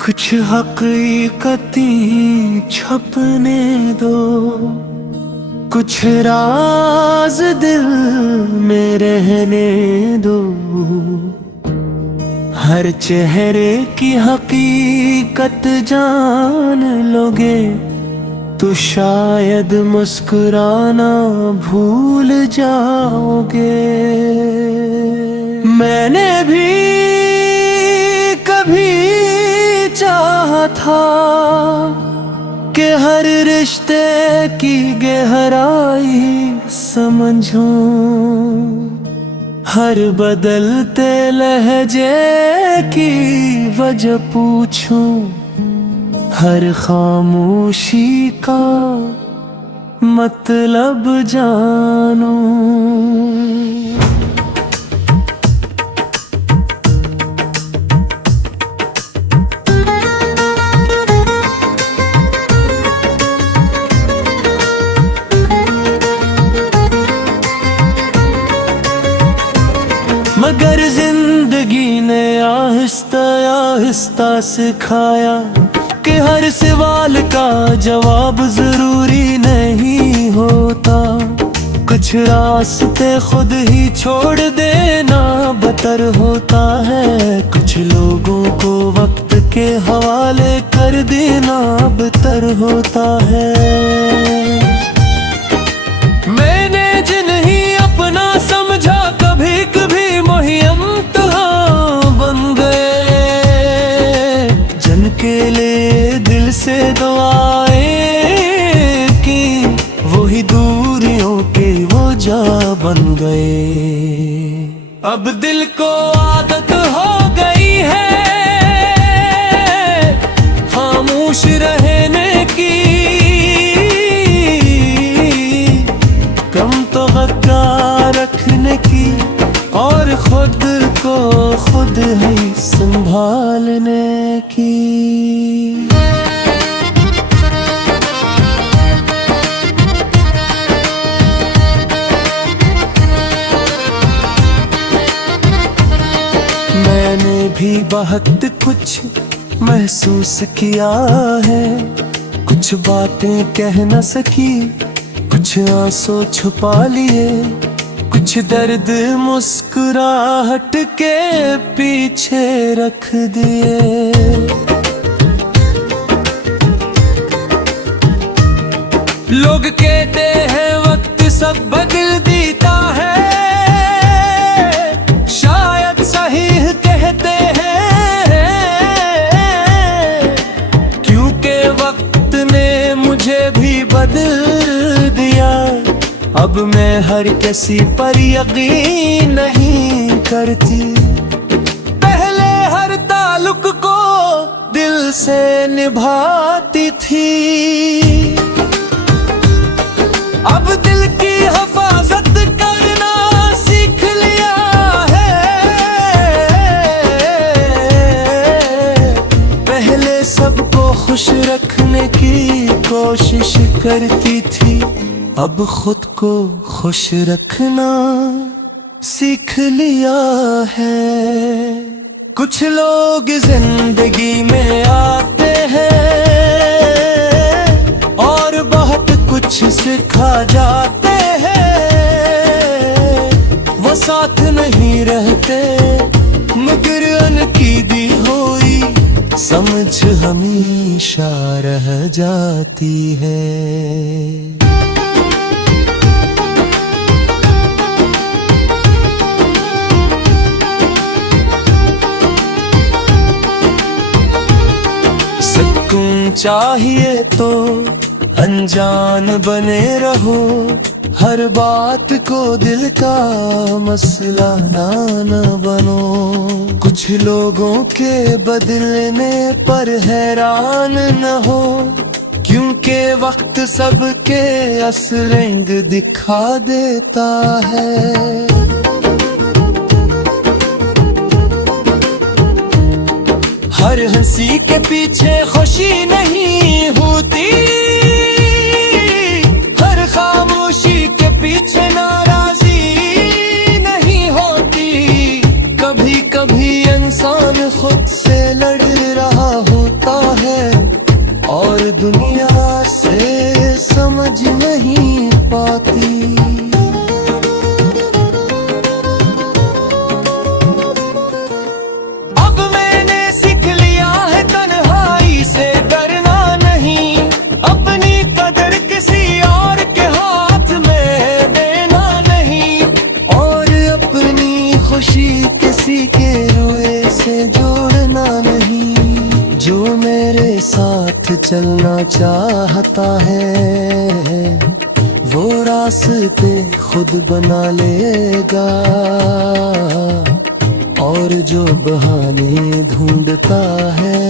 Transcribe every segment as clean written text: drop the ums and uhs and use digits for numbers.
कुछ हकीकतें छपने दो, कुछ राज दिल में रहने दो। हर चेहरे की हकीकत जान लोगे तो शायद मुस्कुराना भूल जाओगे। मैंने भी कभी चाहा था कि हर रिश्ते की गहराई समझूं, हर बदलते लहजे की वजह पूछूं, हर खामोशी का मतलब जानूं। मगर जिंदगी ने आहिस्ता आहिस्ता सिखाया कि हर सवाल का जवाब जरूरी नहीं होता। कुछ रास्ते खुद ही छोड़ देना बेहतर होता है, कुछ लोगों को वक्त के हवाले कर देना बेहतर होता है। मैंने जिन्हें अपना समझा कभी कभी मुहिम बन गए, जिनके लिए दिल से दुआएं की वही दूरियों के वो जा बन गए। अब दिल को आदत हो गई है खामोश रहने की, कम तो हक्का रखने की और खुद को खुद ही संभालने की। मैंने भी बहुत कुछ महसूस किया है, कुछ बातें कह न सकी, कुछ आंसू छुपा लिए, कुछ दर्द मुस्कुराहट के पीछे रख दिए। लोग कहते हैं वक्त सब बदल देता है, शायद सही कहते हैं, क्योंकि वक्त ने मुझे भी बदल दिया। अब मैं हर किसी पर यकीन नहीं करती, पहले हर ताल्लुक को दिल से निभाती थी। अब दिल की हिफाजत करना सीख लिया है, पहले सबको खुश रखने की कोशिश करती थी, अब खुद को खुश रखना सीख लिया है। कुछ लोग जिंदगी में आते हैं और बहुत कुछ सिखा जाते हैं, वो साथ नहीं रहते मगर अनकीदी हुई समझ हमेशा रह जाती है। चाहिए तो अनजान बने रहो, हर बात को दिल का मसला ना बनो। कुछ लोगों के बदलने पर हैरान न हो, क्योंकि वक्त सबके असल रंग दिखा देता है। हर हंसी के पीछे खुशी नहीं होती, हर खामोशी के पीछे नाराजी नहीं होती। कभी कभी इंसान खुद से लड़ रहा होता खुशी किसी के रोए से जोड़ना नहीं। जो मेरे साथ चलना चाहता है वो रास्ते खुद बना लेगा, और जो बहाने ढूंढता है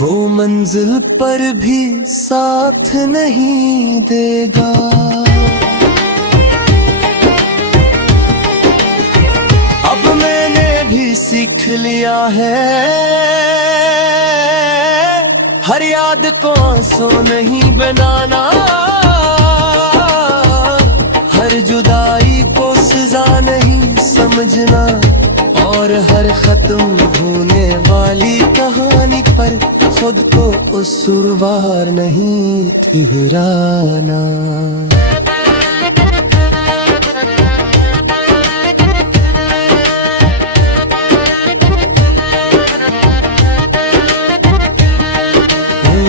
वो मंजिल पर भी साथ नहीं देगा। अब मैंने भी सीख लिया है हर याद को आंसू नहीं बनाना, हर जुदाई को सजा नहीं समझना, और हर खत्म होने वाली कहानी पर खुद को कसूरवार नहीं ठहराना।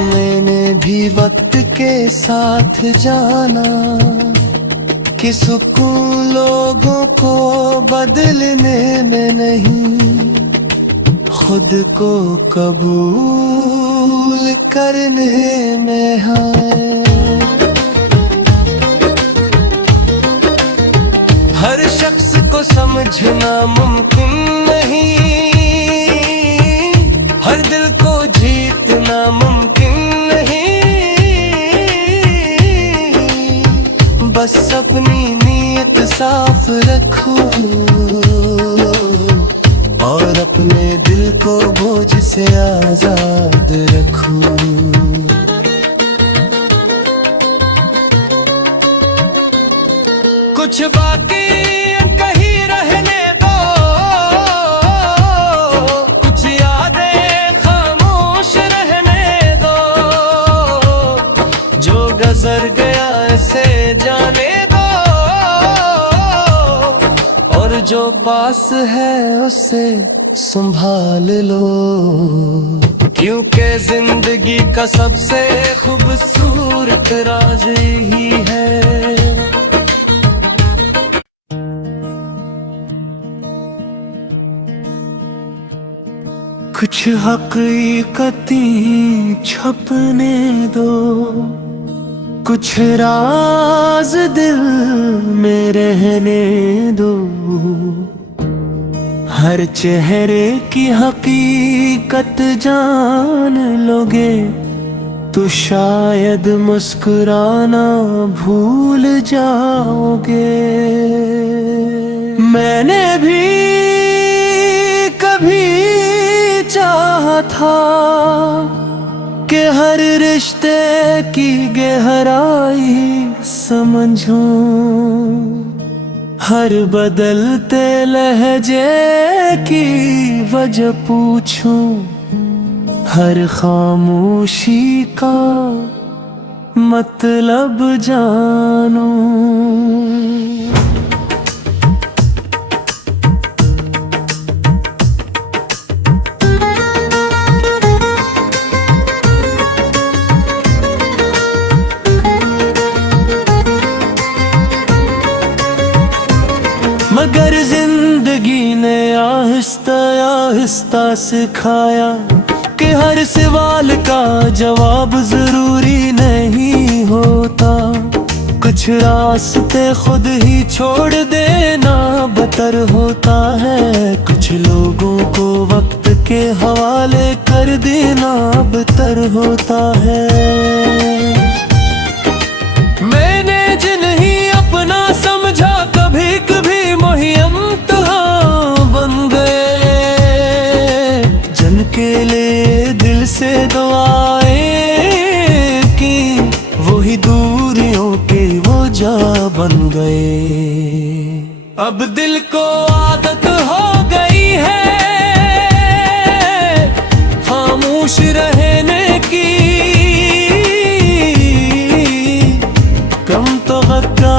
मैंने भी वक्त के साथ जाना कि सुकून लोगों को बदलने में नहीं, खुद को कबूल करने में है। हर शख्स को समझना मुमकिन नहीं, हर दिल को जीतना मुमकिन नहीं, बस अपनी नीयत साफ रखो और अपने दिल को बोझ से आजाद रखो। कुछ बाकी कहीं रहने दो, कुछ यादें खामोश रहने दो, जो गुजर गया ऐसे जाने दो, और जो पास है उसे संभाल लो, क्योंकि जिंदगी का सबसे खूबसूरत राज यही है। कुछ हकीकतें छपने दो, कुछ राज दिल में रहने दो, हर चेहरे की हकीकत जान लोगे तो शायद मुस्कुराना भूल जाओगे। मैंने भी कभी चाहा था कि हर रिश्ते की गहराई समझूं, हर बदलते लहजे की वजह पूछूं, हर खामोशी का मतलब जानूं। मगर जिंदगी ने आहिस्ता आहिस्ता सिखाया कि हर सवाल का जवाब जरूरी नहीं होता, कुछ रास्ते खुद ही छोड़ देना बेहतर होता है, कुछ लोगों को वक्त के हवाले कर देना बेहतर होता है। मैंने जिन्हें अपना समझा कभी कभी मुहिम बन गए, जिनके लिए दिल से दुआएं की वही दूरियों के वो जा बन गए। अब दिल को आदत हो गई है खामोश रहने की, कम तो गद्दा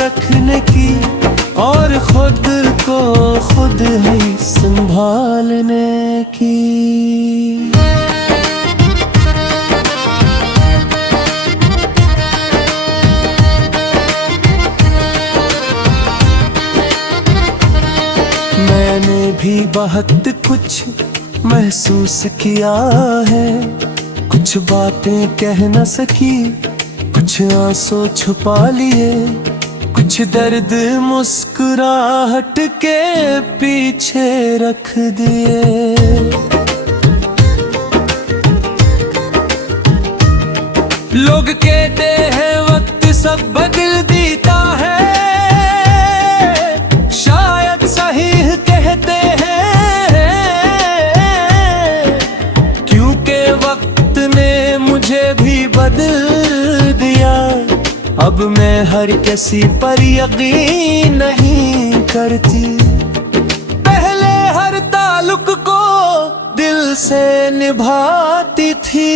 रखने की, और खुद को खुद ही संभालने की। भी बहुत कुछ महसूस किया है, कुछ बातें कह न सकी, कुछ आंसू छुपा लिए, कुछ दर्द मुस्कुराहट के पीछे रख दिए। लोग कहते हैं वक्त सब बदल देता है, शायद सही कहते हैं, क्योंकि वक्त ने मुझे भी बदल दिया। अब मैं हर किसी पर यकीन नहीं करती, पहले हर ताल्लुक को दिल से निभाती थी,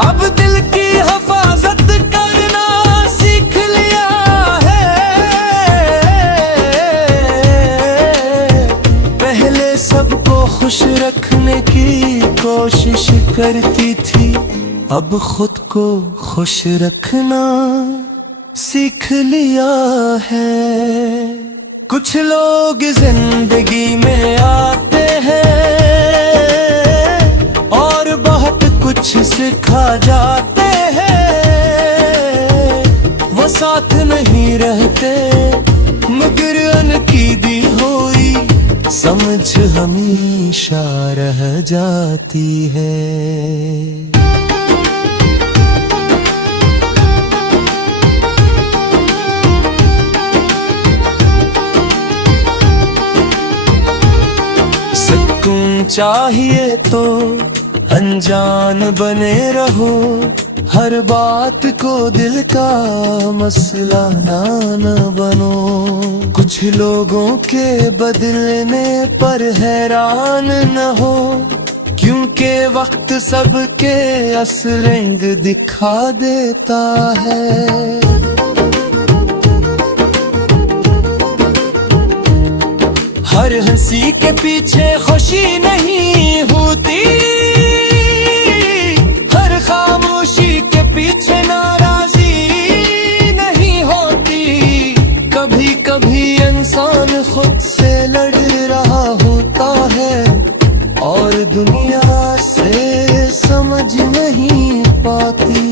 अब दिल की हिफाजत करना सीख लिया है। पहले सबको खुश रखने की कोशिश करती थी, अब खुद को खुश रखना सीख लिया है। कुछ लोग जिंदगी में आते हैं और बहुत कुछ सिखा जाते हैं, वो साथ नहीं रहते मगर अनकीदी हुई समझ हमेशा रह जाती है। सुकून चाहिए तो अनजान बने रहो, हर बात को दिल का मसला ना बनो। कुछ लोगों के बदलने पर हैरान न हो, क्योंकि वक्त सबके असल रंग दिखा देता है। हर हंसी के पीछे खुशी नहीं होती, हर खामोशी के पीछे नाराजी नहीं होती। कभी कभी इंसान खुद से लड़ रहा होता है और दुनिया से समझ नहीं पाती।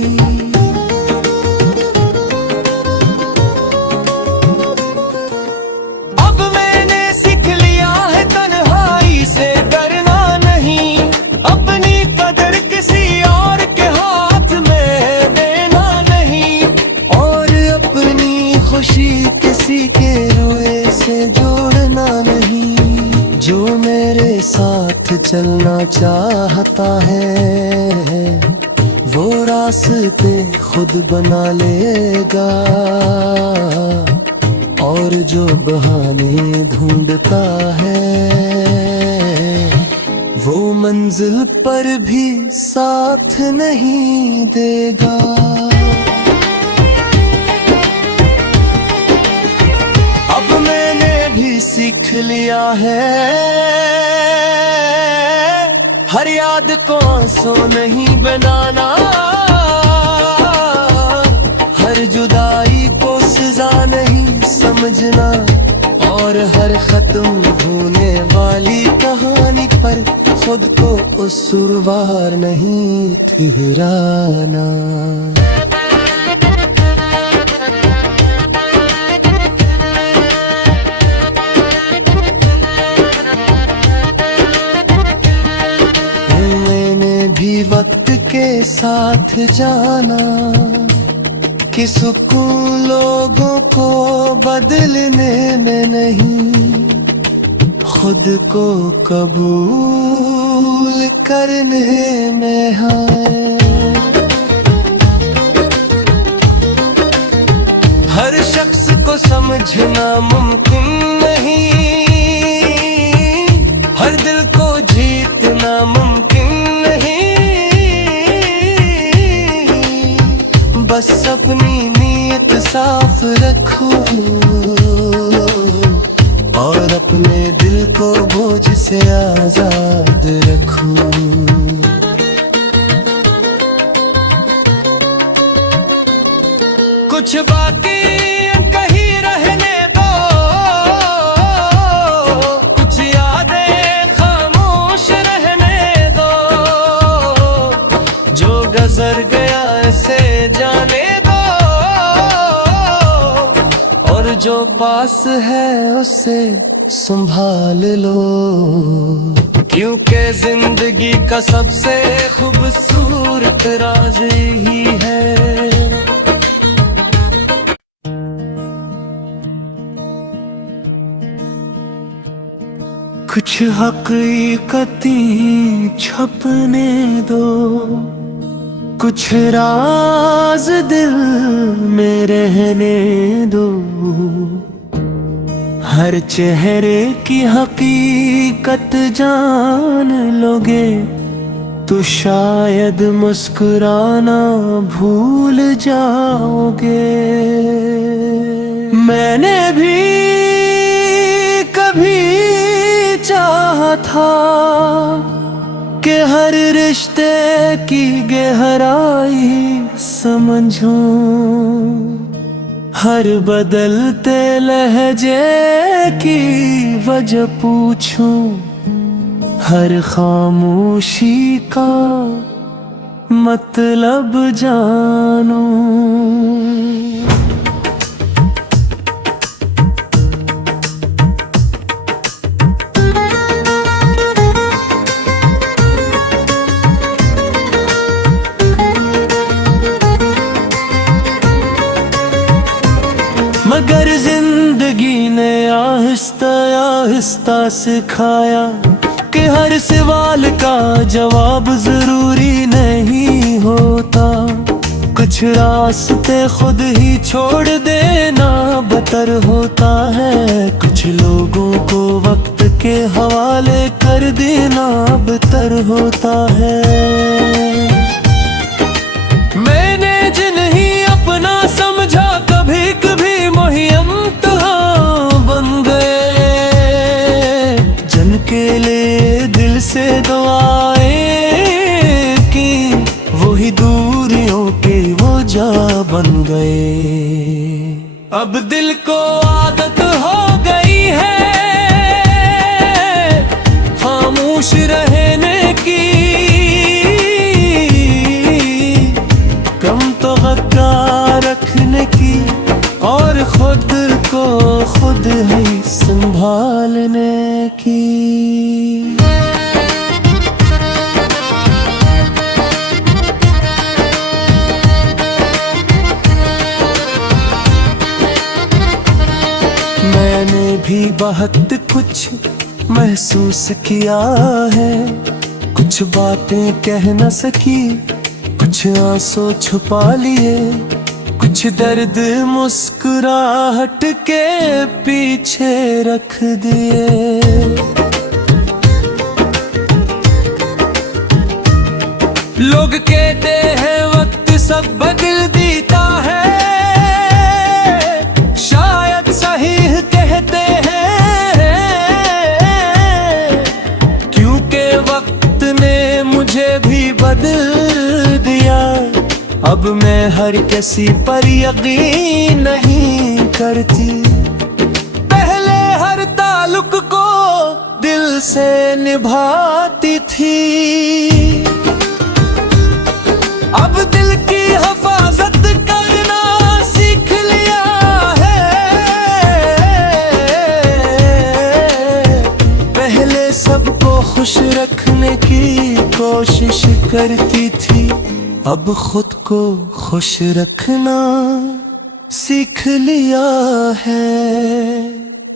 खुशी किसी के रोए से जोड़ना नहीं, जो मेरे साथ चलना चाहता है वो रास्ते खुद बना लेगा, और जो बहाने ढूंढता है वो मंजिल पर भी साथ नहीं देगा। सीख लिया है हर याद को आंसू नहीं बनाना, हर जुदाई को सजा नहीं समझना, और हर खत्म होने वाली कहानी पर खुद को कसूरवार नहीं ठहराना। भी वक्त के साथ जाना कि सुकून लोगों को बदलने में नहीं, खुद को कबूल करने में है। हर शख्स को समझना मुमकिन नहीं, हर दिल को जीतना मुमकिन नहीं, बस अपनी नीयत साफ रखो और अपने दिल को बोझ से आजाद रखो। कुछ बाकी कहीं रहने दो, जाने दो, और जो पास है उसे संभाल लो, क्योंकि जिंदगी का सबसे खूबसूरत राज ही है। कुछ हकीकतें छपने दो, कुछ राज दिल में रहने दो, हर चेहरे की हकीकत जान लोगे तो शायद मुस्कुराना भूल जाओगे। मैंने भी कभी चाहा था कि हर रिश्ते की गहराई समझूं, हर बदलते लहजे की वजह पूछूं, हर खामोशी का मतलब जानूं। मगर जिंदगी ने आहिस्ता आहिस्ता सिखाया कि हर सवाल का जवाब जरूरी नहीं होता, कुछ रास्ते खुद ही छोड़ देना बेहतर होता है, कुछ लोगों को वक्त के हवाले कर देना बेहतर होता है। मैंने जिन्हें अपना समझा कभी कभी मुहिम बन गए, जिनके लिए दिल से दुआएं की वही दूरियों के वो जा बन गए। अब दिल को आदत हो गई है खामोश रहने की, कम तो हक्का रखने की और खुद को खुद ही संभालने की। मैंने भी बहुत कुछ महसूस किया है, कुछ बातें कह न सकी, कुछ आंसू छुपा लिए, कुछ दर्द मुस्कुराहट के पीछे रख दिए। लोग कहते हैं वक्त सब बदल देता है, शायद सही कहते हैं, क्योंकि वक्त ने मुझे भी बदल दिया। अब मैं हर किसी पर यकीन नहीं करती, पहले हर ताल्लुक को दिल से निभाती थी, अब दिल की हिफाजत करना सीख लिया है। पहले सबको खुश रखने की कोशिश करती थी, अब खुद को खुश रखना सीख लिया है।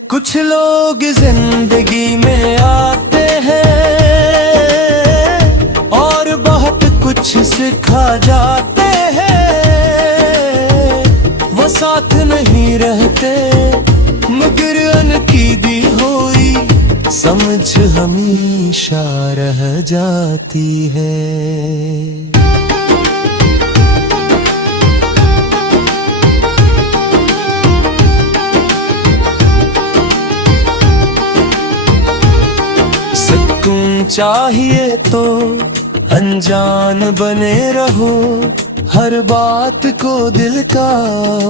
कुछ लोग जिंदगी में आते हैं और बहुत कुछ सिखा जाते हैं, वो साथ नहीं रहते मगर अनकीदी हुई समझ हमेशा रह जाती है। चाहिए तो अनजान बने रहो, हर बात को दिल का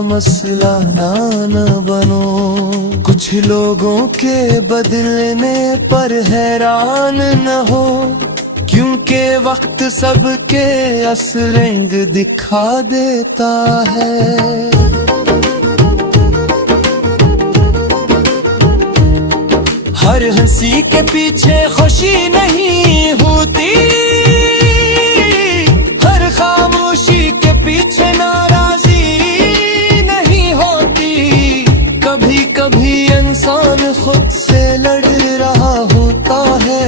मसला ना बनो, कुछ लोगों के बदलने पर हैरान न हो, क्योंकि वक्त सबके असरंग दिखा देता है। हर हंसी के पीछे खुशी नहीं होती, हर खामोशी के पीछे नाराजी नहीं होती। कभी कभी इंसान खुद से लड़ रहा होता है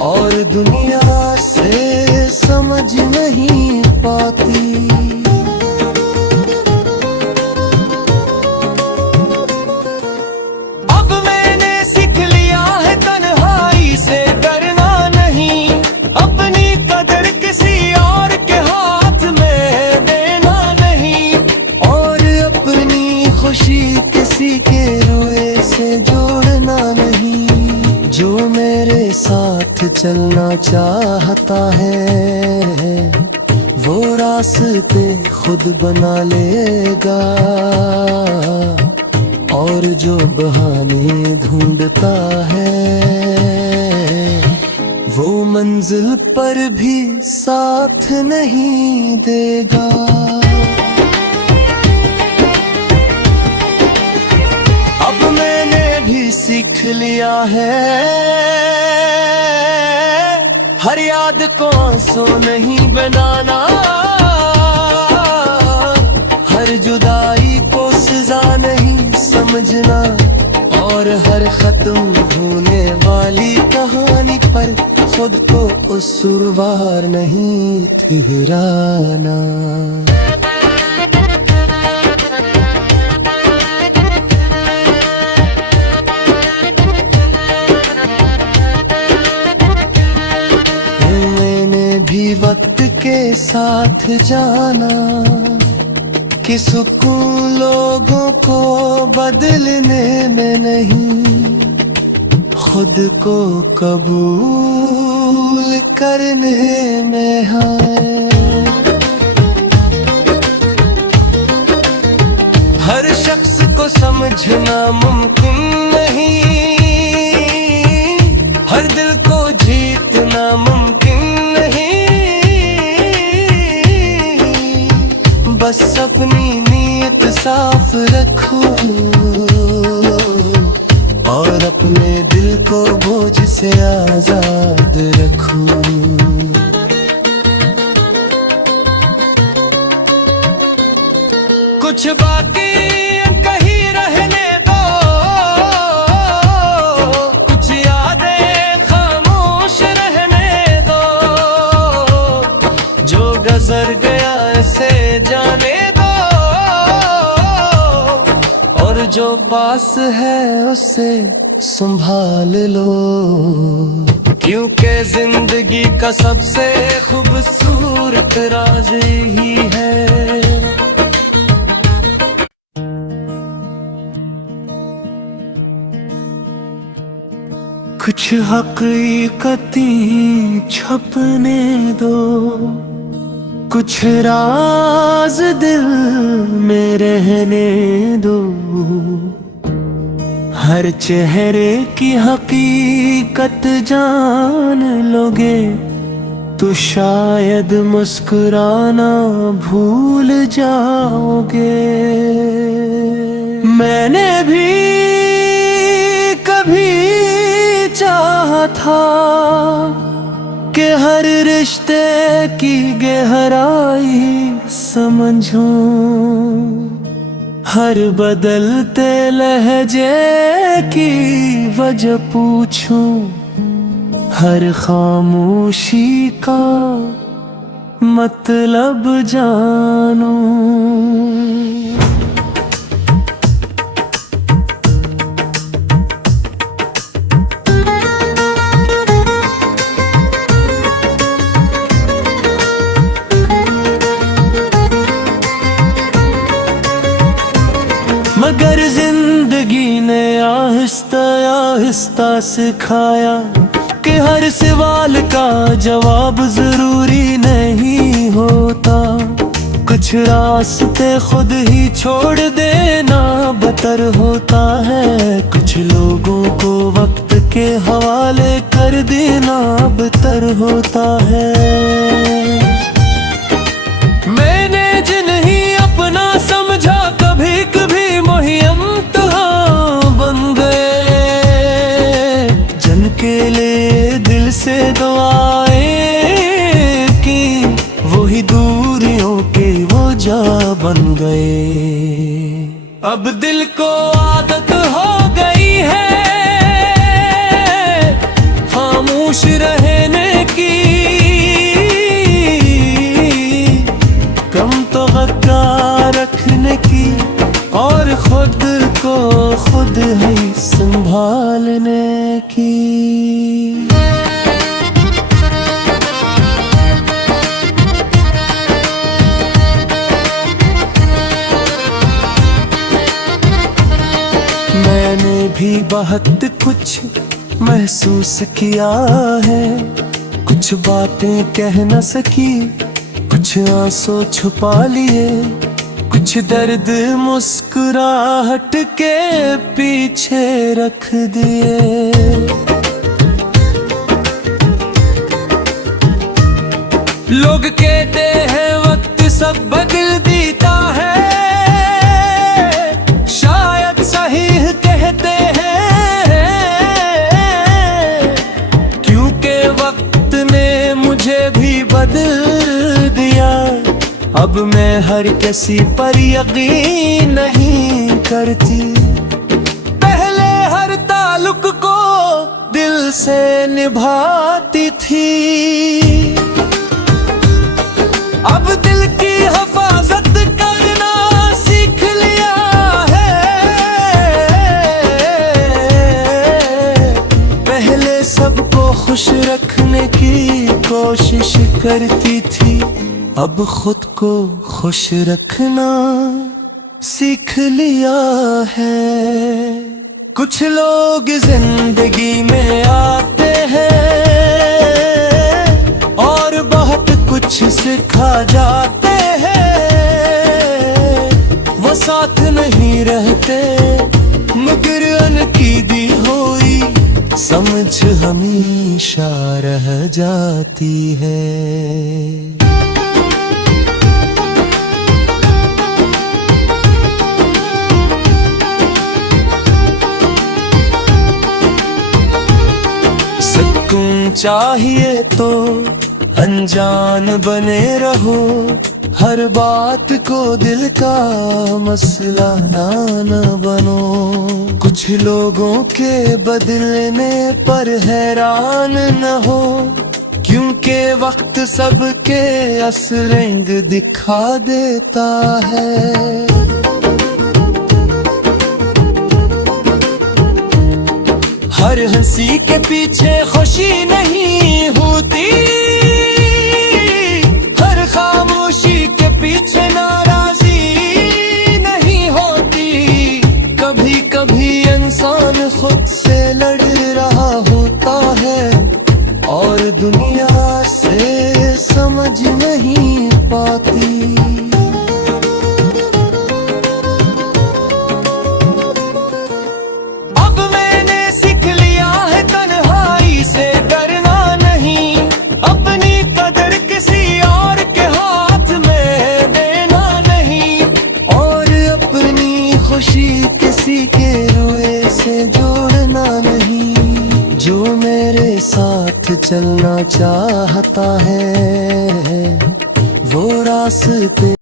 और दुनिया से समझ नहीं पाती। अब मैंने सीख लिया है तन्हाई से डरना नहीं, अपनी कदर किसी और के हाथ में देना नहीं, और अपनी खुशी किसी के रोए से जोड़ना नहीं। जो मेरे साथ चलना चाहता है वो रास्ते खुद बना लेगा, और जो बहाने ढूंढता है वो मंजिल पर भी साथ नहीं देगा। अब मैंने भी सीख लिया है हर याद को आंसू नहीं बनाना, हर जुदाई को सजा नहीं समझना, और हर खत्म होने वाली कहानी पर खुद को कसूरवार नहीं ठहराना। भी वक्त के साथ जाना कि सुकून लोगों को बदलने में नहीं, खुद को कबूल करने में है। हर शख्स को समझना मुमकिन नहीं, हर दिल को जीतना मुमकिन नहीं, बस अपनी नीयत साफ रखो और अपने दिल को बोझ से आजाद रखो। कुछ बाकी कहीं रहने दो, कुछ यादें खामोश रहने दो, जो गुजर गया ऐसे जाने दो, और जो पास है उसे संभाल लो, क्योंकि जिंदगी का सबसे खूबसूरत राज यही है। कुछ हकीकतें छपने दो, कुछ राज दिल में रहने दो, हर चेहरे की हकीकत जान लोगे तो शायद मुस्कुराना भूल जाओगे। मैंने भी कभी चाहा था कि हर रिश्ते की गहराई समझूं, हर बदलते लहजे की वजह पूछूं, हर खामोशी का मतलब जानूं। मगर जिंदगी ने आहिस्ता आहिस्ता सिखाया कि हर सवाल का जवाब जरूरी नहीं होता, कुछ रास्ते खुद ही छोड़ देना बेहतर होता है, कुछ लोगों को वक्त के हवाले कर देना बेहतर होता है। मैंने जिन्हें अपना समझा कभी कभी मुहिम बन गए। जन के लिए दिल से दुआएं की, वही दूरियों के वो जा बन गए। अब दिल को आदत हो गई है खामोश रहने की, कम तो हक्का रखने की और खुद को खुद ही संभालने की। मैंने भी बहुत कुछ महसूस किया है, कुछ बातें कह न सकी, कुछ आंसू छुपा लिए, कुछ दर्द मुस्कुराहट के पीछे रख दिए। लोग कहते हैं वक्त सब बदल देता है, शायद सही कहते हैं, क्योंकि वक्त ने मुझे भी बदल दिया। अब मैं हर किसी पर यकीन नहीं करती, पहले हर ताल्लुक को दिल से निभाती थी। अब दिल की हिफाजत करना सीख लिया है, पहले सबको खुश रखने की कोशिश करती थी, अब खुद को खुश रखना सीख लिया है। कुछ लोग जिंदगी में आते हैं और बहुत कुछ सिखा जाते हैं, वो साथ नहीं रहते मगर अनकीदी हुई समझ हमेशा रह जाती है। सुकून चाहिए तो अनजान बने रहो, हर बात को दिल का मसला ना बनो। कुछ लोगों के बदलने पर हैरान न हो, क्योंकि वक्त सबके असल रंग दिखा देता है। हर हंसी के पीछे खुशी नहीं होती, हर खामोशी के पीछे नाराजी नहीं होती। कभी कभी इंसान खुद से लड़ रहा होता है और दुनिया से समझ नहीं पाती। खुशी किसी के रोए से जोड़ना नहीं, जो मेरे साथ चलना चाहता है वो रास्ते